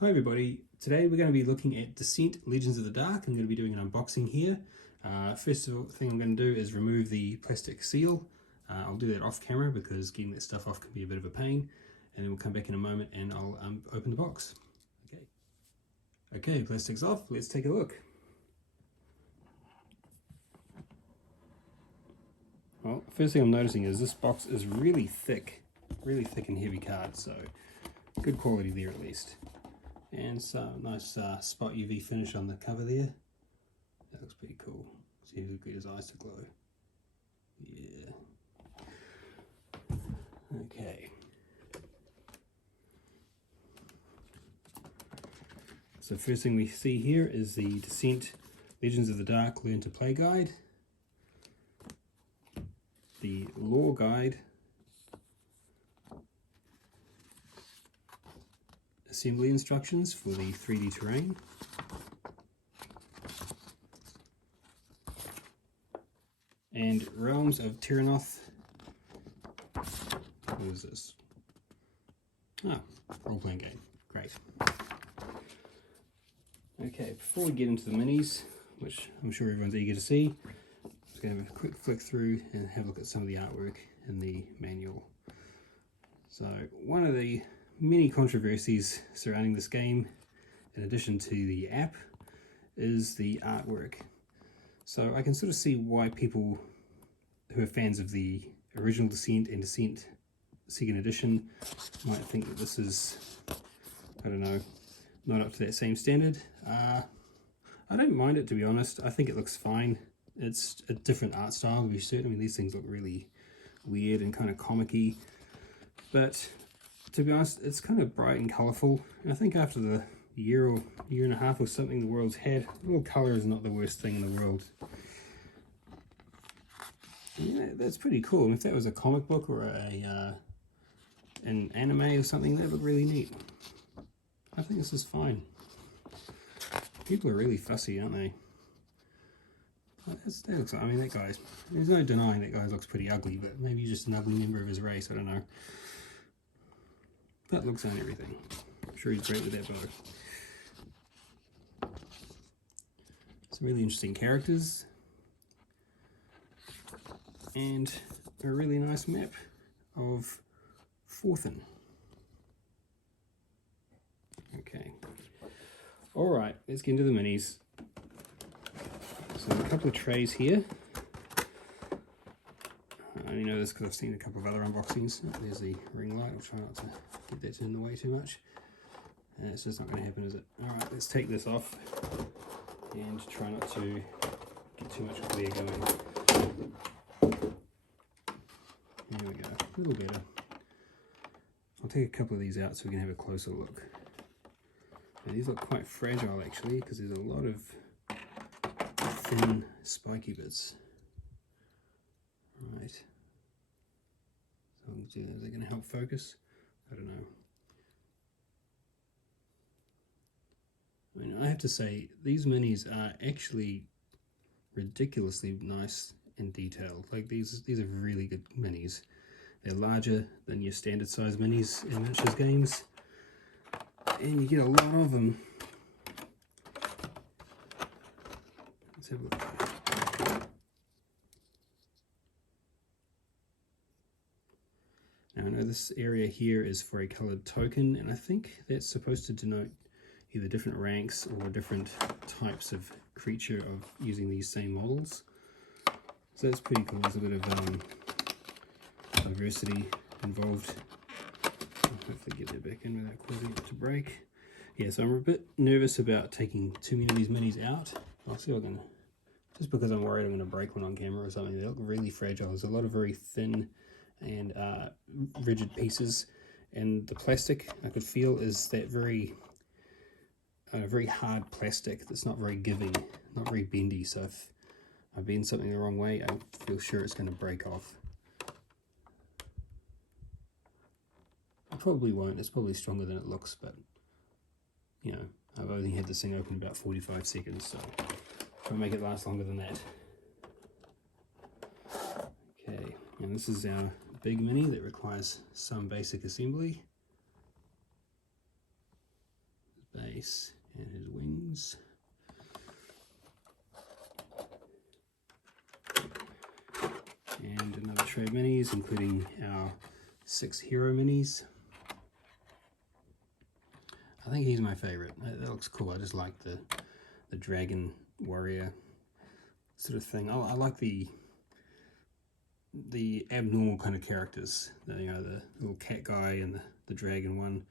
Hi everybody, today we're going to be looking at Descent Legends of the Dark. I'm going to be doing an unboxing here. First thing I'm going to do is remove the plastic seal. I'll do that off camera because getting that stuff off can be a bit of a pain, and then we'll come back in a moment and I'll open the box. Okay, plastic's off, let's take a look. Well, first thing I'm noticing is this box is really thick and heavy card, so good quality there at least. And so nice spot UV finish on the cover there. That looks pretty cool. See if we can get his eyes to glow. Yeah. Okay. So first thing we see here is the Descent Legends of the Dark Learn to Play Guide. The lore guide. Assembly instructions for the 3D terrain. And Realms of Terranoth. What is this? Ah, role-playing game. Great. Okay, before we get into the minis, which I'm sure everyone's eager to see, I'm just going to have a quick flick through and have a look at some of the artwork in the manual. So, one of the many controversies surrounding this game, in addition to the app, is the artwork. So I can sort of see why people who are fans of the original Descent and Descent Second Edition might think that this is, I don't know, not up to that same standard. I don't mind it, to be honest. I think it looks fine. It's a different art style, to be certain. I mean, these things look really weird and kind of comic-y, but to be honest, it's kind of bright and colourful. And I think after the year and a half or something the world's had, a little colour is not the worst thing in the world. Yeah, that's pretty cool. And if that was a comic book or an anime or something, that would look really neat. I think this is fine. People are really fussy, aren't they? That looks, I mean, that guy's, there's no denying that guy looks pretty ugly, but maybe he's just an ugly member of his race, I don't know. But looks on everything. I'm sure he's great with that bow. Some really interesting characters. And a really nice map of Forthin. Okay. Alright, let's get into the minis. So a couple of trays here. I only know this because I've seen a couple of other unboxings. Oh, there's the ring light. I'll try not to get that in the way too much. It's just not going to happen, is it? Alright, let's take this off and try not to get too much glare going. There we go, a little better. I'll take a couple of these out so we can have a closer look. Now, these look quite fragile actually because there's a lot of thin spiky bits. Right. So I'll do that. Is that going to help focus? I don't know. I mean, I have to say, these minis are actually ridiculously nice and detailed. Like these are really good minis. They're larger than your standard size minis in miniatures games, and you get a lot of them. Let's have a look. Now I know this area here is for a colored token, and I think that's supposed to denote either different ranks or different types of creature of using these same models. So that's pretty cool. There's a bit of diversity involved. I'll hopefully get that back in without causing it to break. Yeah, so I'm a bit nervous about taking too many of these minis out. I'll see if I can, just because I'm worried I'm going to break one on camera or something. They look really fragile. There's a lot of very thin and rigid pieces, and the plastic I could feel is that very hard plastic that's not very giving, not very bendy. So if I bend something the wrong way, I feel sure it's going to break off. I probably won't. It's probably stronger than it looks, but you know, I've only had this thing open about 45 seconds, so try and make it last longer than that. Okay, and this is our big mini that requires some basic assembly. base and his wings. And another tray of minis, including our 6 hero minis. I think he's my favorite. That looks cool. I just like the dragon warrior sort of thing. I like the abnormal kind of characters. You know, the little cat guy and the dragon one.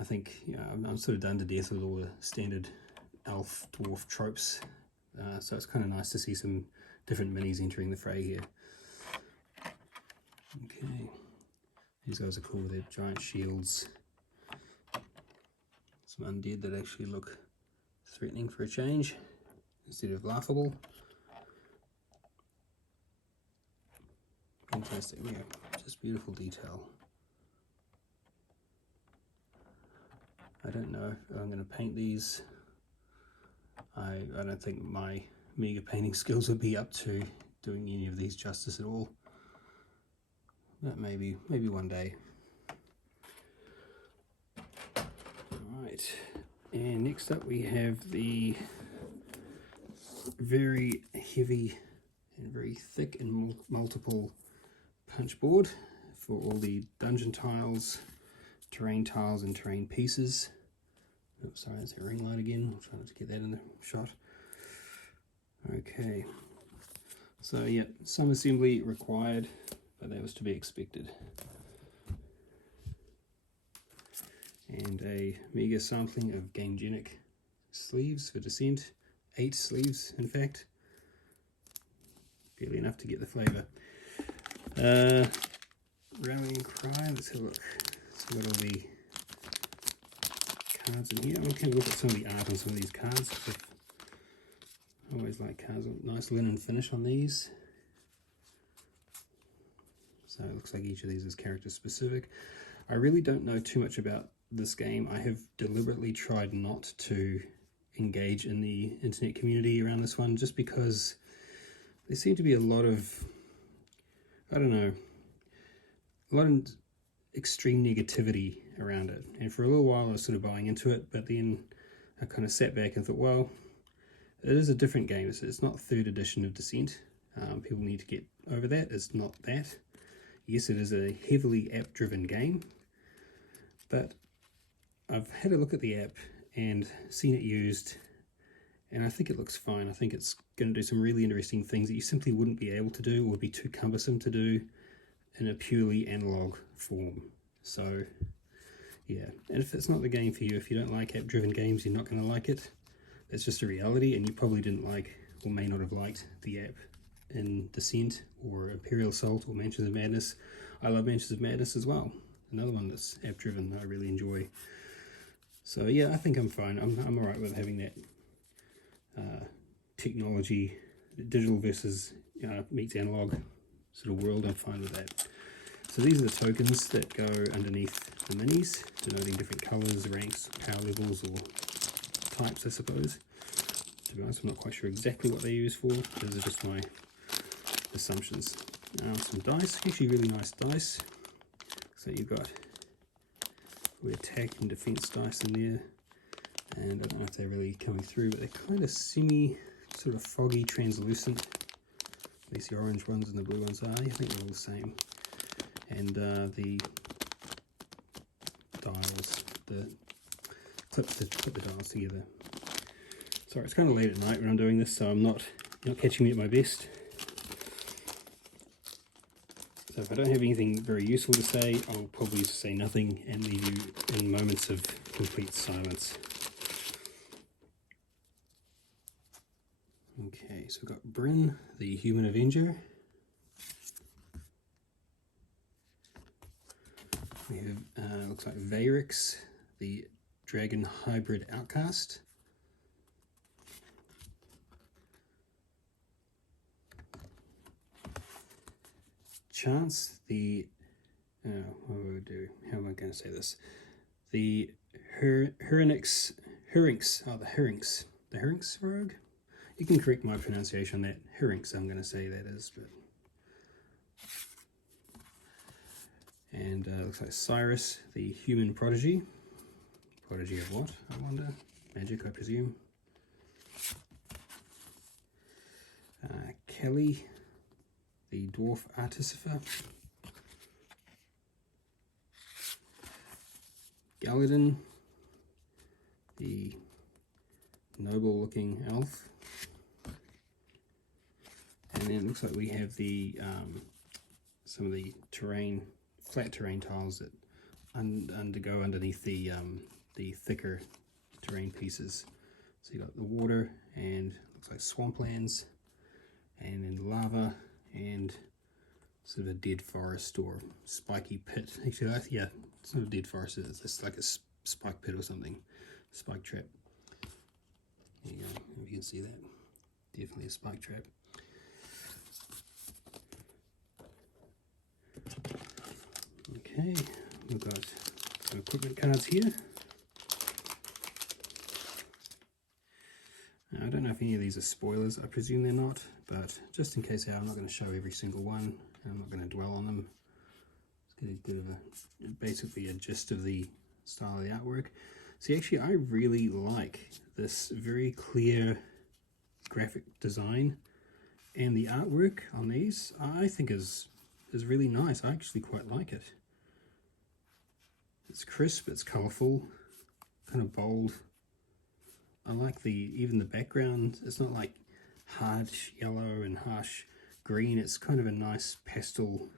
I think, you know, I'm sort of done to death with all the standard elf dwarf tropes. So it's kind of nice to see some different minis entering the fray here. Okay, these guys are cool with their giant shields. Some undead that actually look threatening for a change instead of laughable. Fantastic, yeah, just beautiful detail. I don't know if I'm going to paint these. I don't think my mega painting skills would be up to doing any of these justice at all. But maybe one day. Alright, and next up we have the very heavy and very thick and multiple punch board for all the dungeon tiles, terrain tiles and terrain pieces. Oh, sorry, that's a ring light again. I'll try not to get that in the shot. Okay, so yeah, some assembly required, but that was to be expected. And a mega sampling of Gamegenic sleeves for Descent. 8 sleeves, in fact. Barely enough to get the flavour. Rallying Cry, let's have a look. So we've got all the cards in here. I'm going to look at some of the art on some of these cards. I always like cards. Nice linen finish on these. So it looks like each of these is character specific. I really don't know too much about this game. I have deliberately tried not to engage in the internet community around this one, just because there seem to be a lot of, I don't know, a lot of extreme negativity around it. And for a little while I was sort of buying into it, but then I kind of sat back and thought, well, it is a different game. It's not 3rd edition of Descent. People need to get over that. It's not that. Yes, it is a heavily app-driven game, but I've had a look at the app and seen it used, and I think it looks fine. I think it's going to do some really interesting things that you simply wouldn't be able to do, or would be too cumbersome to do in a purely analog form. So yeah, and if it's not the game for you, if you don't like app-driven games, you're not going to like it. That's just a reality, and you probably didn't like, or may not have liked, the app in Descent or Imperial Assault or Mansions of Madness. I love Mansions of Madness as well. Another one that's app-driven that I really enjoy. So yeah, I think I'm fine. I'm alright with having that technology, digital versus meets analog sort of world. I'm fine with that. So these are the tokens that go underneath the minis, denoting different colours, ranks, power levels, or types, I suppose. To be honest, I'm not quite sure exactly what they're used for. Those are just my assumptions. Some dice, actually really nice dice. So you've got the attack and defense dice in there, and I don't know if they're really coming through, but they're kind of semi, sort of foggy, translucent. At least the orange ones and the blue ones are. I think they're all the same. And the dials, the clip the dials together. Sorry, it's kind of late at night when I'm doing this, so I'm not catching me at my best. So if I don't have anything very useful to say, I'll probably say nothing and leave you in moments of complete silence. Okay, so we've got Bryn, the Human Avenger. We have, looks like Vayrix, the Dragon Hybrid Outcast. Chance, the, what would we do? How am I going to say this? The Herinx, the Herinx rogue? You can correct my pronunciation on that. Herinx, I'm going to say that is, but. And looks like Cyrus, the Human Prodigy. Prodigy of what, I wonder? Magic, I presume. Kelly, the Dwarf Artificer. Galadin, the noble looking elf. And then it looks like we have the some of the flat terrain tiles that undergo underneath the thicker terrain pieces. So you got the water and looks like swamplands, and then lava and sort of a dead forest or spiky pit. Actually, yeah, it's not a dead forest. It's just like a spike pit or something, spike trap. There you go. If you can see that, definitely a spike trap. Okay, we've got some equipment cards here. Now, I don't know if any of these are spoilers. I presume they're not, but just in case they are, I'm not going to show every single one. I'm not going to dwell on them. Let's get a bit of basically a gist of the style of the artwork. See, actually, I really like this very clear graphic design, and the artwork on these I think is really nice. I actually quite like it. It's crisp, it's colourful, kind of bold. I like even the background. It's not like harsh yellow and harsh green. It's kind of a nice pastel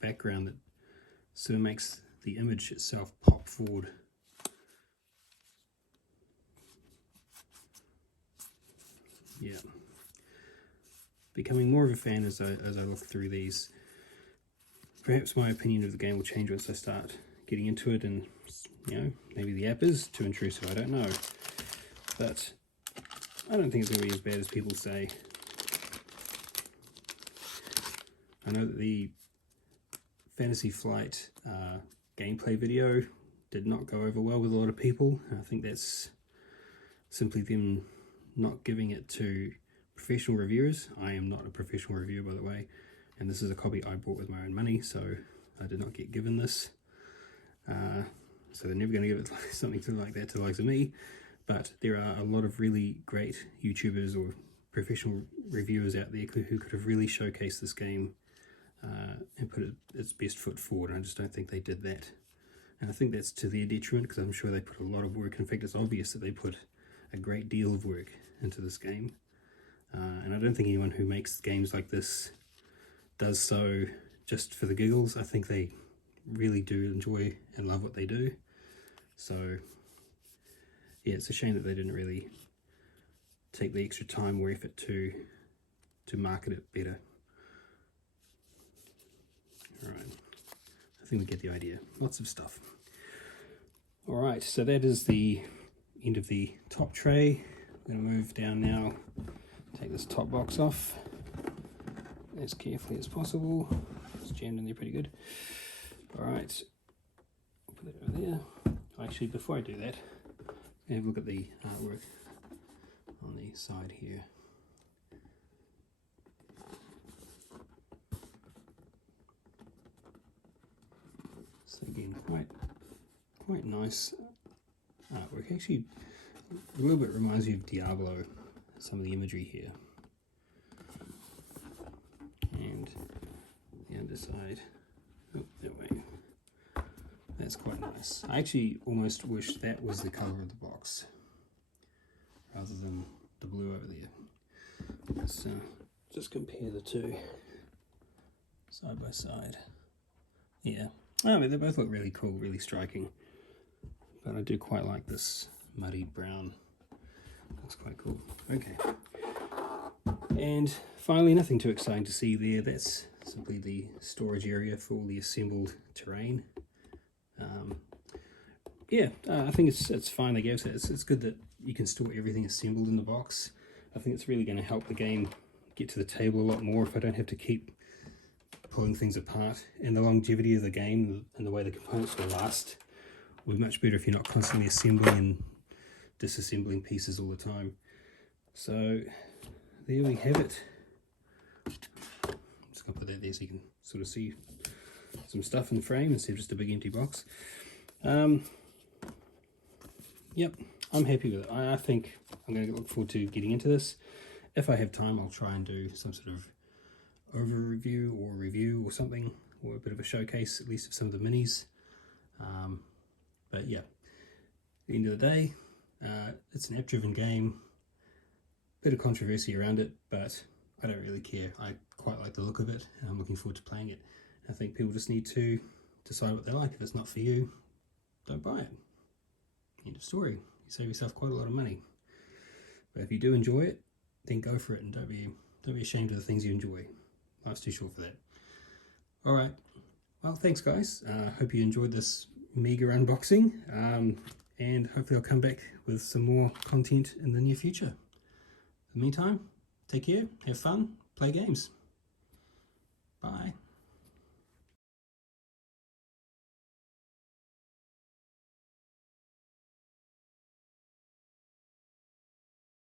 background that sort of makes the image itself pop forward. Yeah, becoming more of a fan as I look through these. Perhaps my opinion of the game will change once I start getting into it, and maybe the app is too intrusive, I don't know. But I don't think it's going to be as bad as people say. I know that the Fantasy Flight gameplay video did not go over well with a lot of people. I think that's simply them not giving it to professional reviewers. I am not a professional reviewer, by the way, and this is a copy I bought with my own money, so I did not get given this. So they're never going to give it something like that to the likes of me. But there are a lot of really great YouTubers or professional reviewers out there who could have really showcased this game and put its best foot forward. I just don't think they did that. And I think that's to their detriment, because I'm sure they put a lot of work. In fact, it's obvious that they put a great deal of work into this game. And I don't think anyone who makes games like this does so just for the giggles. I think they really do enjoy and love what they do. So yeah, it's a shame that they didn't really take the extra time or effort to market it better. Alright, I think we get the idea. Lots of stuff. Alright, so that is the end of the top tray. I'm going to move down now, take this top box off as carefully as possible. It's jammed in there pretty good. Alright, I'll put that over there. Actually, before I do that, have a look at the artwork on the side here. So again, quite nice artwork. Actually, a little bit reminds me of Diablo, some of the imagery here. And the underside, oh, that way. That's quite nice. I actually almost wish that was the colour of the box rather than the blue over there. Let's just compare the two side by side. Yeah, I mean, they both look really cool, really striking. But I do quite like this muddy brown. Looks quite cool. Okay. And finally, nothing too exciting to see there. That's simply the storage area for all the assembled terrain. Yeah, I think it's fine, I guess. It's good that you can store everything assembled in the box. I think it's really going to help the game get to the table a lot more if I don't have to keep pulling things apart. And the longevity of the game and the way the components will last will be much better if you're not constantly assembling and disassembling pieces all the time. So there we have it. I'm just going to put that there so you can sort of see some stuff in the frame instead of just a big empty box. yep, I'm happy with it. I think I'm going to look forward to getting into this. If I have time, I'll try and do some sort of over-review or review or something, or a bit of a showcase, at least of some of the minis. But yeah, at the end of the day, it's an app-driven game. Bit of controversy around it, but I don't really care. I quite like the look of it, and I'm looking forward to playing it. I think people just need to decide what they like. If it's not for you, don't buy it. End of story. You save yourself quite a lot of money. But if you do enjoy it, then go for it, and don't be ashamed of the things you enjoy. Life's too short for that. All right. Well, thanks, guys. Hope you enjoyed this meager unboxing, and hopefully I'll come back with some more content in the near future. In the meantime, take care, have fun, play games. Bye.